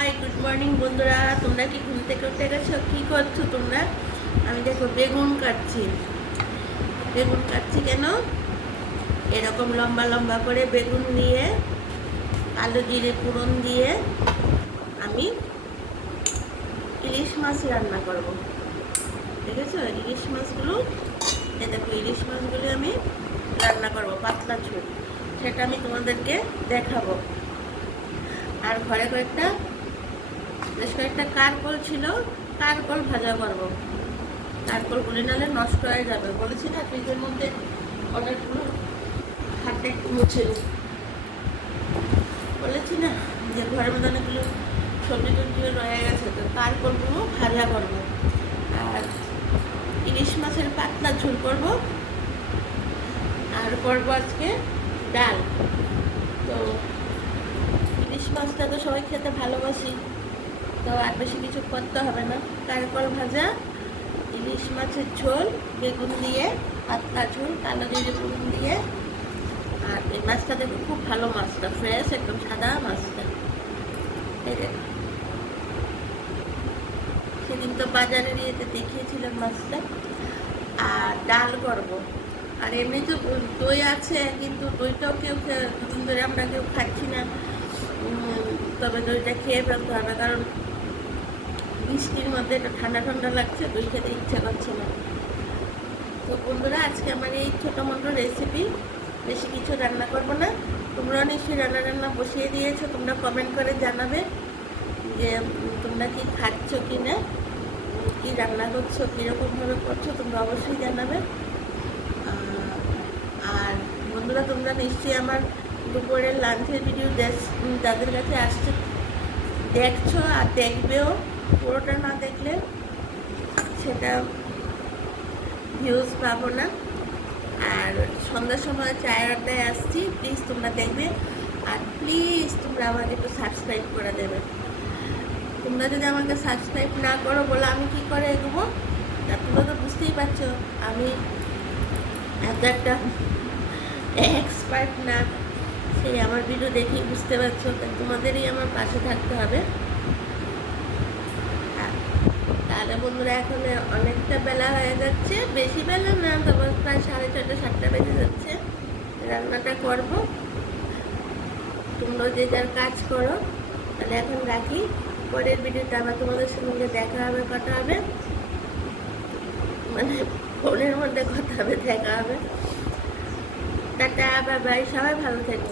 Hi good morning বন্ধুরা, তোমরা কি ঘুম থেকে উঠে গেছো? কি করছো তোমরা? আমি দেখো বেগুন কাটছি। কেন? এরকম লম্বা লম্বা করে বেগুন নিয়ে কালো জিরে ফোড়ন দিয়ে আমি ইলিশ মাছ রান্না করব। ঠিক আছে? ইলিশ মাছগুলো দেখো, ইলিশ মাছগুলো আমি রান্না করব পাতলা ঝোল। সেটা আমি তোমাদেরকে দেখাবো। আর ঘরে বেশ কয়েকটা কারকল ছিল, কারকল ভাজা করবো। কারকল গুলি নাহলে নষ্ট হয়ে যাবে। বলেছি না ফ্রিজের মধ্যে অনেকগুলো, হাতটা একটু মুছে নিই। বলেছি না যে ঘরের মধ্যে অনেকগুলো সবজি টবজি রয়ে গেছে, তো কারকলগুলো ভাজা করবো। আর ইলিশ মাছের পাতলা ঝোল করবো। আর করবো আজকে ডাল। তো ইলিশ মাছটা তো সবাই খেতে ভালোবাসি, তো আর বেশি কিছু করতে হবে না। কারকল ভাজা, ইলিশ মাছের ঝোল, বেগুন দিয়ে পাতলা ঝোল, কালো জিরে বেগুন দিয়ে। আর এই মাছটা দেখো, খুব ভালো মাছটা, ফ্রেশ একদম সাদা মাছটা। এই দেখো, সেদিন তো বাজারে নিয়েতে দেখিয়েছিলাম মাছটা। আর ডাল করবো। আর এমনি তো দই আছে, কিন্তু দইটাও দুদিন ধরে আমরা কেউ খাচ্ছি না। তবে দইটা খেয়ে ফেলতে হবে, কারণ বৃষ্টির মধ্যে এটা ঠান্ডা ঠান্ডা লাগছে, দই খেতে ইচ্ছা করছে না। তো বন্ধুরা, আজকে আমার এই ছোটো মোটো রেসিপি, বেশি কিছু রান্না করবো না। তোমরাও নিশ্চয়ই রান্না বসিয়ে দিয়েছো। তোমরা কমেন্ট করে জানাবে যে তোমরা কি খাচ্ছ কি না, কি রান্না করছো, কীরকমভাবে করছো, তোমরা অবশ্যই জানাবে। আর বন্ধুরা, তোমরা নিশ্চয়ই আমার দুপুরের লাঞ্চের ভিডিও যাদের কাছে আসছে দেখছো আর দেখবেও। পুরোটা না দেখলে সেটা ভিউজ পাবো না। আর সন্ধ্যার সময় চায়ের আড্ডায় আসছি, প্লিজ তোমরা দেখবে। আর প্লিজ তোমরা আমাকে একটু সাবস্ক্রাইব করে দেবে। তোমরা যদি আমাকে সাবস্ক্রাইব না করো, বলে আমি কি করে এগোবো? তা তোমরা তো বুঝতেই পারছো আমি এত একটা এক্সপার্ট না। সেই আমার ভিডিও দেখেই বুঝতে পারছো, তাই তোমাদেরই আমার পাশে থাকতে হবে। তাহলে বন্ধুরা, এখন অনেকটা বেলা হয়ে যাচ্ছে, বেশি বেলা না, তবে প্রায় 6:30 7টা বেজে যাচ্ছে। রান্নাটা করব, তোমরা যে যার কাজ করো। তাহলে এখন রাখি, পরের ভিডিওটা আবার তোমাদের সঙ্গে দেখা হবে, কথা হবে, মানে ফোনের মধ্যে কথা হবে, দেখা হবে। টাটা, বাই বাই, সবাই ভালো থেকো।